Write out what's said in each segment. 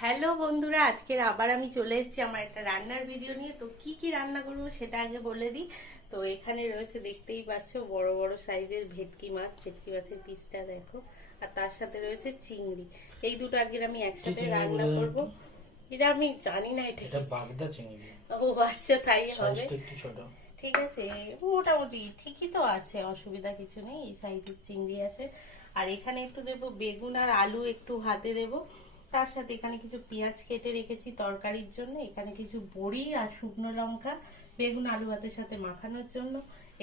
Hello বন্ধুরা, আজকের আবার আমি চলে এসেছি আমার একটা রান্নার ভিডিও নিয়ে। তো কি কি রান্না করবো সেটা আগে বলে দিই। তো এখানে রয়েছে, দেখতেই পাচ্ছ, বড় বড় সাইজের ভেটকি মাছ। ভেটকি মাছের পিসটা দেখো। আর তার সাথে রয়েছে চিংড়ি। এই দুটো আজকে আমি একসাথে রান্না করব। এটা আমি জানি না, এটা বাগদা চিংড়ি। ও আচ্ছা, তাই হবে। একটু ছোট। ঠিক আছে, মোটামুটি ঠিকই তো আছে, অসুবিধা কিছু নেই। এই সাইজের চিংড়ি আছে। আর এখানে একটু দেবো বেগুন আর আলু, একটু ভাতে দেবো। তার সাথে এখানে কিছু পেঁয়াজ কেটে রেখেছি তরকারির জন্য। এখানে কিছু বড়ি আর শুকনো লঙ্কা বেগুন আলু ভাতের সাথে মাখানোর জন্য।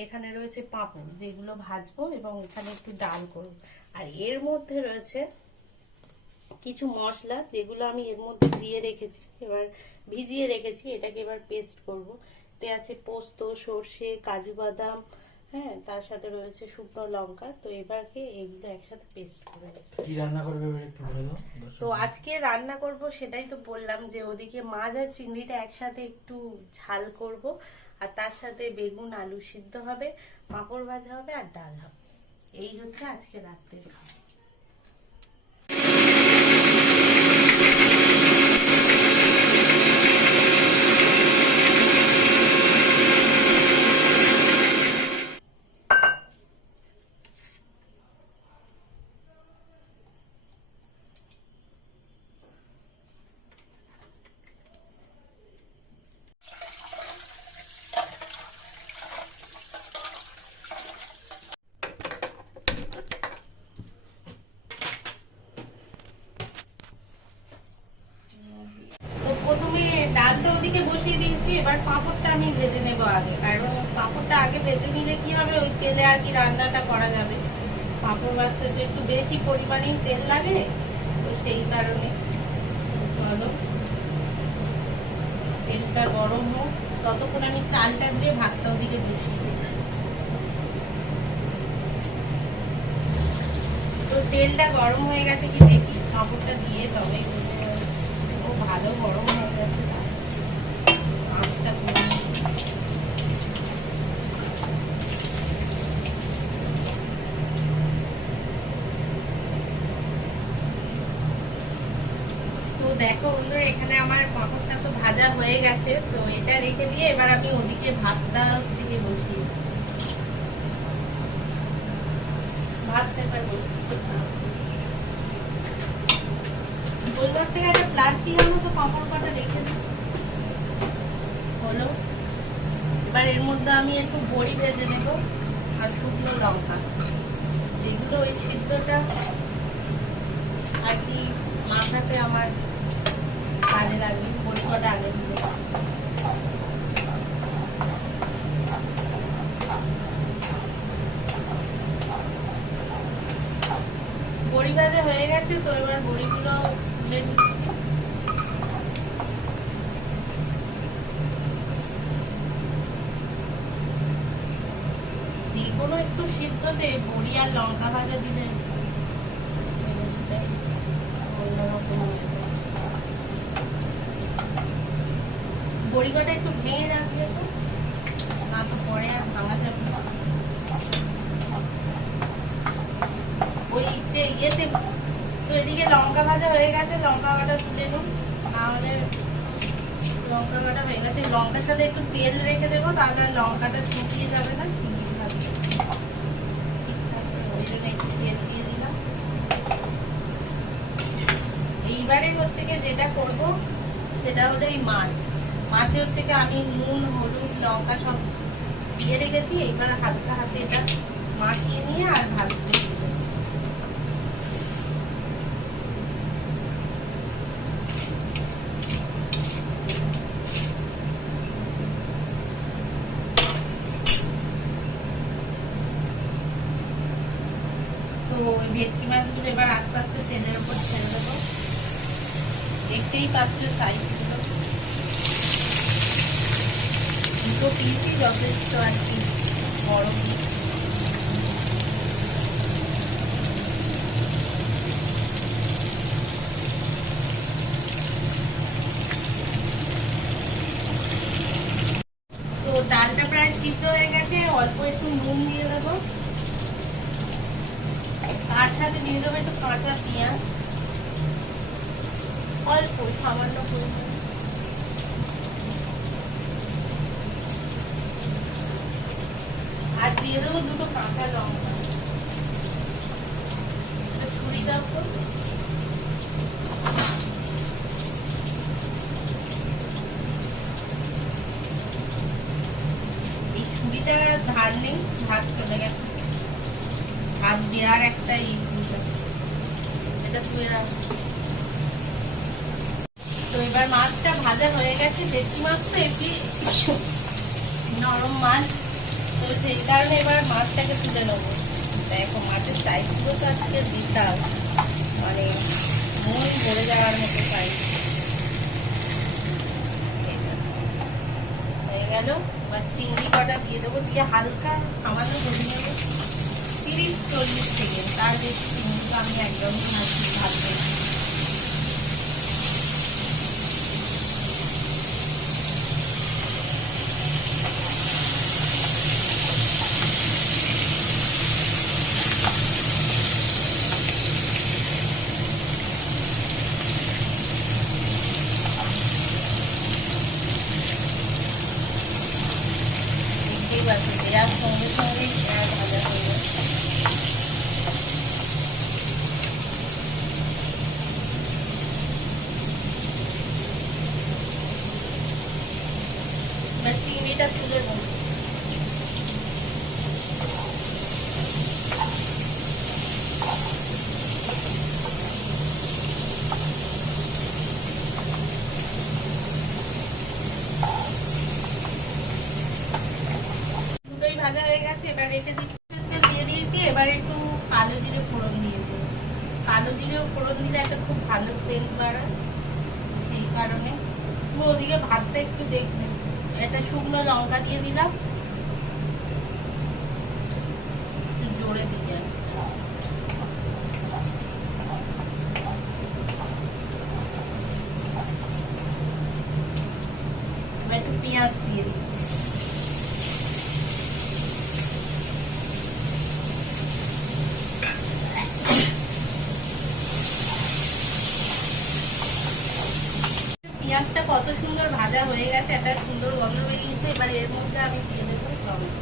এখানে রয়েছে পাঁপড়, যেগুলো ভাজবো, এবং এখানে একটু ডাল করব। আর এর মধ্যে রয়েছে কিছু মশলা, যেগুলো আমি এর মধ্যে দিয়ে রেখেছি, এবার ভিজিয়ে রেখেছি। এটাকে এবার পেস্ট করব। তে আছে পোস্ত, সর্ষে, কাজু বাদাম, হ্যাঁ, তার সাথে রয়েছে শুকনো লঙ্কা। তো এবারকে এগুলো একসাথে পেস্ট করে দেব। কি রান্না করবে এবার একটু বলে দাও। তো আজকে রান্না করব, সেটাই তো বললাম, যে ওদিকে মাছ আর চিংড়িটা একসাথে একটু ঝাল করব, আর তার সাথে বেগুন আলু সিদ্ধ হবে, পাঁপড় ভাজা হবে, আর ডাল হবে। এই হচ্ছে আজকে রাত্রের খাবার। প্রথমে ডাল তো ওদিকে বসিয়ে দিয়েছি, এবার পাঁপড়টা আমি ভেজে নেবো আগে। কারণ পাঁপড়টা আগে ভেজে নিলে কি হবে, ওই তেলে আর কি রান্নাটা করা যাবে। পাঁপড় ভাজতে তো একটু বেশি পরিমাণেই তেল লাগে, তো সেই কারণে চলো তেলটা গরম হোক, ততক্ষণ আমি চালটা দিয়ে ভাতটা ওদিকে বসিয়ে দিই। তো তেলটা গরম হয়ে গেছে কি দেখি, পাঁপড়টা দিয়ে তবে ও ভালো গরম হয়ে গেছে। আঁচটা কমিয়ে তো দেখো বন্ধুরা, এখানে আমার পাঁপড়টা তো ভাজা হয়ে গেছে। তো এটা রেখে দিয়ে এবার আমি ওদিকে ভাতটা হচ্ছে কি বসিয়ে ভাত পেপার বলবার থেকে একটা প্লাস্টিকের মতো পাঁপড় কাটা রেখে দিই। হলো, এবার এর মধ্যে আমি একটু বড়ি ভেজে নেব আর শুকনো লঙ্কা, যেগুলো ওই সিদ্ধটা আর কি মাখাতে আমার কাজে লাগবে। বড়ি কটা আগে দিলে বড়ি ভাজা হয়ে গেছে। তো এবার বড়িগুলো তুলে নিচ্ছি। যেকোনো একটু সিদ্ধতে বড়ি আর লঙ্কা ভাজা দিলে বড়ি কটা একটু ভেঙে রাখলে তো, না তো পরে আর ভাঙা যাবে না। ওই ইয়েতে তো এদিকে লঙ্কা ভাজা হয়ে গেছে, লঙ্কা কাটা তুলে নিন। নাহলে লঙ্কা কাটা হয়ে গেছে, লঙ্কার সাথে একটু তেল রেখে দেবো, তাহলে লঙ্কাটা শুকিয়ে যাবে না। ওই জন্য একটু তেল দিয়ে দিলাম। এইবারে হচ্ছে কি যেটা করবো, সেটা হলো এই মাছে হচ্ছে কি আমি নুন, হলুদ, লঙ্কা সব দিয়ে রেখেছি। এইবার হালকা হাতে এটা মাখিয়ে নিয়ে আর ভাজতে দিই। তো ওই ভেটকি মাছগুলো এবার আস্তে আস্তে তেলের উপর ছেড়ে দেবো। দেখতেই পাচ্ছ সাইজগুলো, দুটো পিসই যথেষ্ট আর কি বড়। তো ডালটা প্রায় সিদ্ধ হয়ে গেছে, অল্প একটু নুন দিয়ে দেবো, তার সাথে দিয়ে দেবো একটু কাঁচা পেঁয়াজ। অল্প সামান্য পরিমাণ। আর দিয়ে দেবো দুটো কাঁচা লঙ্কা। এটা ছুরি দাও তো। এই ছুরিটা ধার নেই, ভাত চলে গেছে। ভাত দেওয়ার একটা এটা ছুঁয়ে রাখ। তো এবার মাছটা ভাজা হয়ে গেছে। দেশি মাছ তো এমনি নরম মাছ, তো সেই কারণে এবার মাছটাকে তুলে নেবো। দেখো মাছের সাইজগুলো তো আজকে বিশাল, মানে মন ভরে যাওয়ার মতো সাইজ হয়ে গেল। এবার চিংড়ি কটা দিয়ে দেবো, দিয়ে হালকা আমাদের ভেজে নেবো 30-40 সেকেন্ড। তার বেশি চিংড়িটা আমি একদমই ভাজবো না। দেওয়ার সঙ্গে সঙ্গে ভাজা হয়ে যায়। চিংড়িটা তুলে নেব। দুটোই ভাজা হয়ে গেছে। এবার রেখে দিয়ে দিয়েছি। এবার একটু কালো জিরে ফোড়ন দিয়ে দেবো। কালো জিরে ফোড়ন দিলে একটা খুব ভালো সেন্ট বাড়ায়, সেই কারণে। তুমি ওদিকে ভাতটা একটু দেখবে। একটা শুকনো লঙ্কা দিয়ে দিলাম, একটু জোরে দিয়ে একটু পেঁয়াজ দিয়ে দিই। পেঁয়াজটা কত সুন্দর ভাজা হয়ে গেছে, একটা সুন্দর গন্ধ বেরিয়েছে। এবার এর মধ্যে আমি দিয়ে দেবো টমেটো।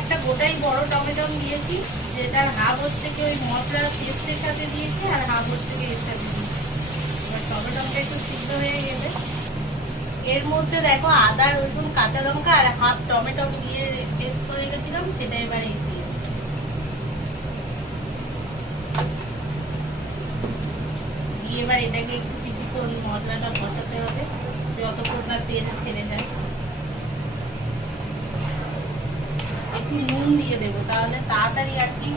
একটা গোটাই বড় টমেটো দিয়েছি, যেটার হাফ হচ্ছে কি ওই মশলার পেস্টের সাথে দিয়েছি, আর হাফ হচ্ছে কি এর সাথে দিয়েছি। এবার টমেটোটা একটু সিদ্ধ হয়ে গেলে এর মধ্যে দেখো আদা, রসুন, কাঁচা লঙ্কা আর হাফ টমেটো দিয়ে পেস্ট করে রেখেছিলাম, সেটা এবার এই দিয়ে এবার এটাকে একটু কিছুক্ষণ মশলাটা বসাতে হবে, যতক্ষণ না তেল ছেড়ে যায়। একটু নুন দিয়ে দেবো, তাহলে তাড়াতাড়ি আর কি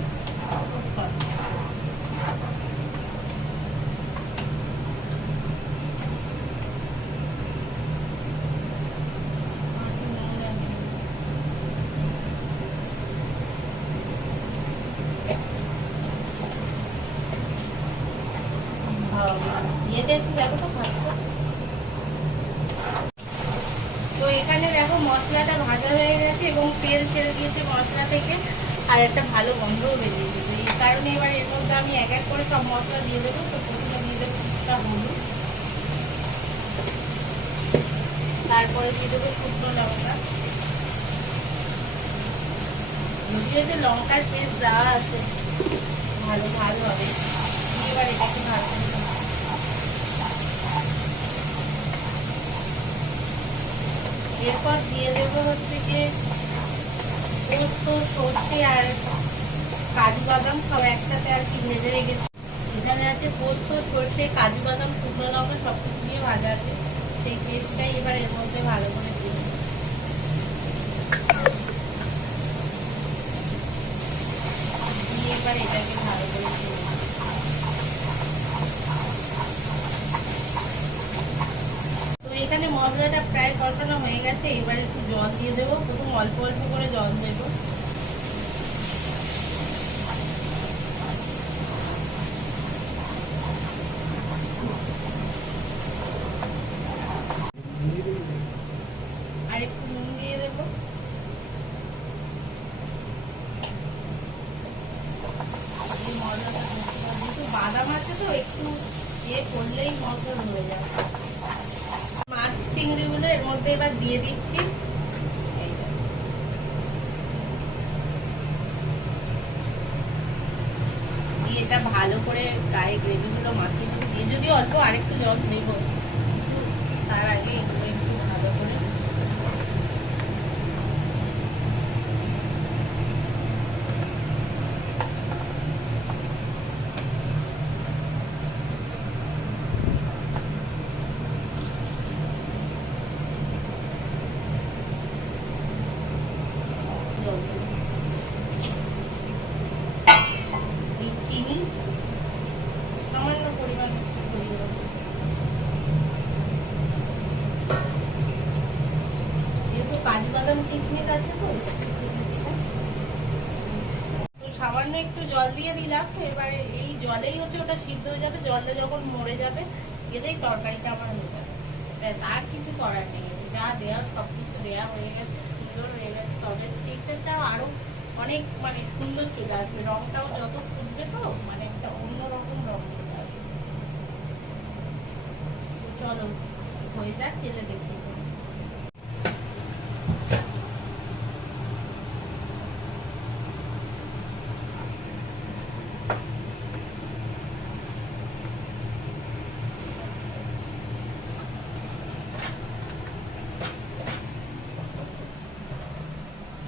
তো এখানে দেখো মশলাটা ভাজা হয়ে গেছে এবং তেল ছেড়ে দিয়েছে মশলা থেকে, আর একটা ভালো গন্ধও বেরিয়ে গেছে। এই কারণে এবার এর মধ্যে আমি এক এক করে সব মশলা দিয়ে দেবো। তো প্রথমে দিয়ে দেবো কিছুটা হলুদ, তারপরে দিয়ে দেবো শুকনো লঙ্কা। যদিও যে লঙ্কার পেস্ট দেওয়া আছে ভালো হবে। এবার এটাকে ভালো করে এরপর দিয়ে দেবো হচ্ছে যে পোস্ত, সর্ষে আর কাজু বাদাম সব একসাথে আর কি ভেজে রেখেছি। এখানে আছে পোস্ত, সর্ষে, কাজু বাদাম, শুকনো লঙ্কা সব কিছু দিয়ে ভাজা আছে। সেই পেস্টটাই এবার এর মধ্যে ভালো করে দিয়ে এবার এটাকে ভালো করে দিয়ে এখানে মশলাটা প্রায় কষানো হয়ে গেছে। এবার একটু জল দিয়ে দেবো, প্রথম অল্প অল্প করে জল দেবো। আর একটু নুন দিয়ে দেবো। এই মশলাটা বাদাম আছে তো একটু ইয়ে করলেই মটন হয়ে যাবে। মাছ চিংড়িগুলো এর মধ্যে এবার দিয়ে দিচ্ছি। এই যে। দিয়ে এটা ভালো করে গায়ে গ্রেভিগুলো মাখিয়ে দেবো। দিয়ে যদি অল্প আরেকটু জল দেবো, কিন্তু তার আগে এগুলো একটু ভালো করে জল দেবো। এই চিনি সামান্য পরিমাণ একটু দিয়ে দেবো। যেহেতু কাজু বাদাম কিশমিশ আছে তো সামান্য একটু জল দিয়ে দিলাম। এবারে এই জলেই হচ্ছে ওটা সিদ্ধ হয়ে যাবে। জলটা যখন মরে যাবে এতেই তরকারিটা আমার হয়ে যাবে। ব্যাস, আর কিছু করার নেই। যা দেওয়ার সব কিছু দেওয়া হয়ে গেছে, সুন্দর হয়ে গেছে। তবে স্টিকটাও আরো অনেক মানে সুন্দর চলে আসবে। রংটাও যত ফুটবে তো মানে একটা অন্যরকম রং চলে আসবে। চলো হয়ে যাক, খেলে দেখি।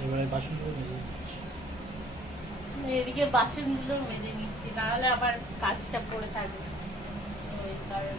এবারে বাসনগুলো দিয়ে দিচ্ছি। এদিকে বাসনগুলো মেজে নিচ্ছি, নাহলে আবার কাজটা পড়ে থাকবে। ওই কারণে